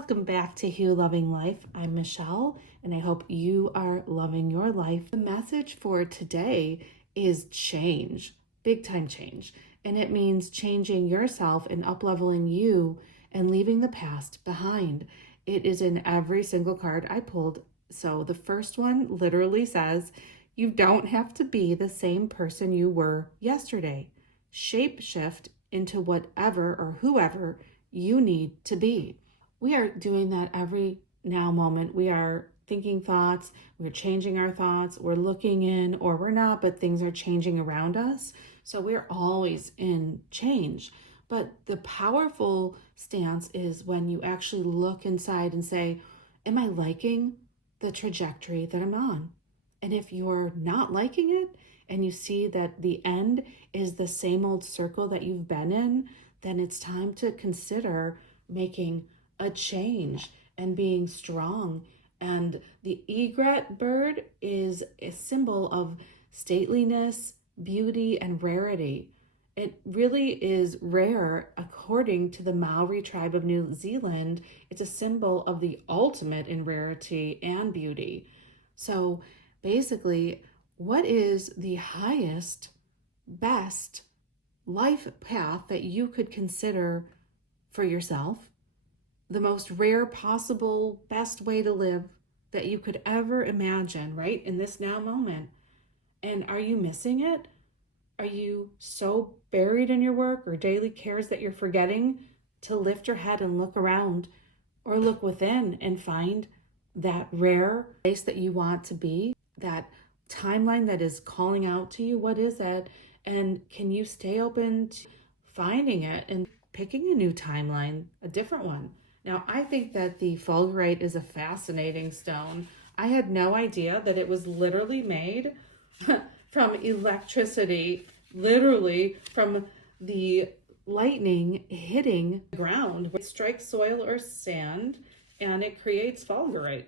Welcome back to Heal Loving Life. I'm Michelle, and I hope you are loving your life. The message for today is change, big time change. And it means changing yourself and up-leveling you and leaving the past behind. It is in every single card I pulled. So the first one literally says, you don't have to be the same person you were yesterday. Shapeshift into whatever or whoever you need to be. We are doing that every now moment. We are thinking thoughts, we're changing our thoughts, we're looking in, or we're not, but things are changing around us. So we're always in change. But the powerful stance is when you actually look inside and say, am I liking the trajectory that I'm on? And if you're not liking it, and you see that the end is the same old circle that you've been in, then it's time to consider making a change and being strong. And the egret bird is a symbol of stateliness, beauty, and rarity. It really is rare according to the Maori tribe of New Zealand. It's a symbol of the ultimate in rarity and beauty. So basically, what is the highest, best life path that you could consider for yourself? The most rare possible, best way to live that you could ever imagine, right? In this now moment. And are you missing it? Are you so buried in your work or daily cares that you're forgetting to lift your head and look around or look within and find that rare place that you want to be, that timeline that is calling out to you? What is it? And can you stay open to finding it and picking a new timeline, a different one? Now, I think that the fulgurite is a fascinating stone. I had no idea that it was literally made from electricity, literally from the lightning hitting the ground. It strikes soil or sand and it creates fulgurite.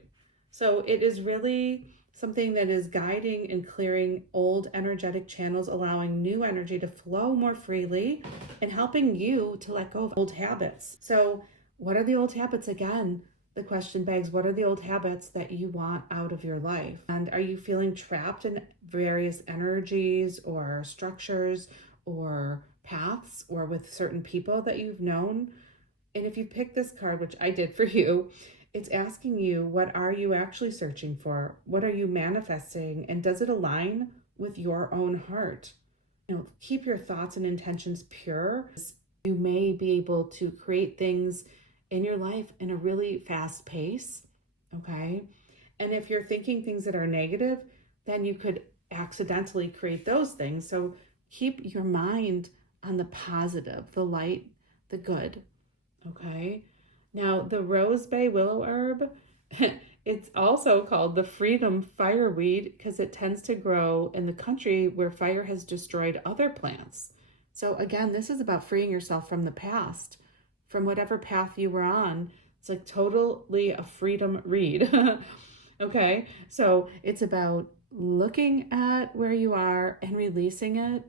So it is really something that is guiding and clearing old energetic channels, allowing new energy to flow more freely and helping you to let go of old habits. So what are the old habits again? The question begs, what are the old habits that you want out of your life? And are you feeling trapped in various energies or structures or paths or with certain people that you've known? And if you pick this card, which I did for you, it's asking you, what are you actually searching for? What are you manifesting? And does it align with your own heart? Keep your thoughts and intentions pure. You may be able to create things in your life in a really fast pace, okay? And if you're thinking things that are negative, then you could accidentally create those things. So keep your mind on the positive, the light, the good, okay? Now, the rose bay willow herb, it's also called the freedom fireweed because it tends to grow in the country where fire has destroyed other plants. So again, this is about freeing yourself from the past, from whatever path you were on. It's like totally a freedom read. Okay, so it's about looking at where you are and releasing it.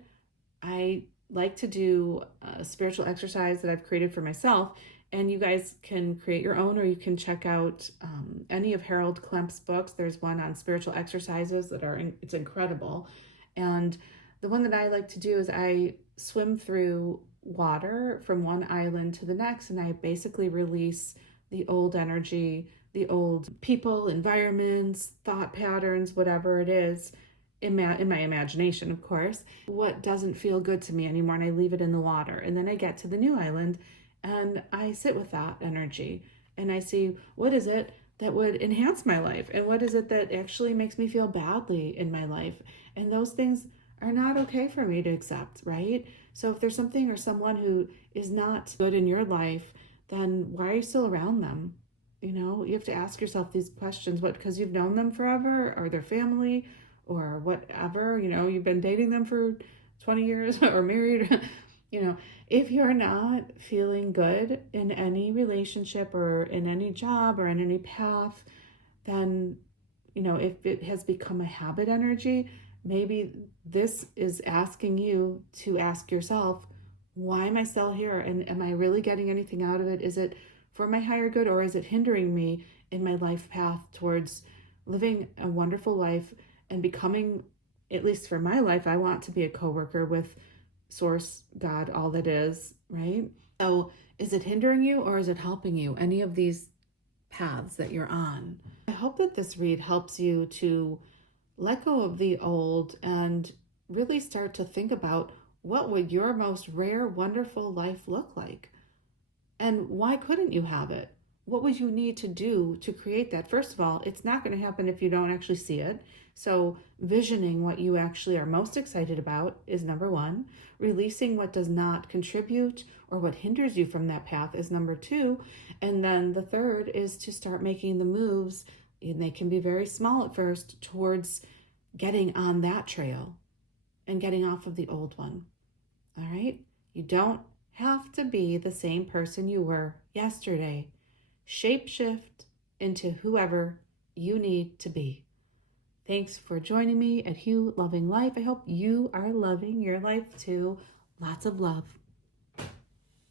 I like to do a spiritual exercise that I've created for myself, and you guys can create your own, or you can check out any of Harold Klemp's books. There's one on spiritual exercises it's incredible. And the one that I like to do is I swim through water from one island to the next, and I basically release the old energy, the old people, environments, thought patterns, whatever it is, in my imagination, of course, what doesn't feel good to me anymore, and I leave it in the water. And then I get to the new island and I sit with that energy and I see, what is it that would enhance my life, and what is it that actually makes me feel badly in my life? And those things are not okay for me to accept, right? So if there's something or someone who is not good in your life, then why are you still around them? You have to ask yourself these questions. What, because you've known them forever, or their family, or whatever, you've been dating them for 20 years or married, if you're not feeling good in any relationship or in any job or in any path, then, if it has become a habit energy, maybe this is asking you to ask yourself, why am I still here? And am I really getting anything out of it? Is it for my higher good, or is it hindering me in my life path towards living a wonderful life and becoming, at least for my life, I want to be a co-worker with Source, God, all that is, right? So is it hindering you or is it helping you? Any of these paths that you're on. I hope that this read helps you to let go of the old and really start to think about what would your most rare, wonderful life look like? And why couldn't you have it? What would you need to do to create that? First of all, it's not going to happen if you don't actually see it. So visioning what you actually are most excited about is number one. Releasing what does not contribute or what hinders you from that path is number two. And then the third is to start making the moves, and they can be very small at first, towards getting on that trail and getting off of the old one. All right? You don't have to be the same person you were yesterday. Shapeshift into whoever you need to be. Thanks for joining me at Hugh Loving Life. I hope you are loving your life too. Lots of love.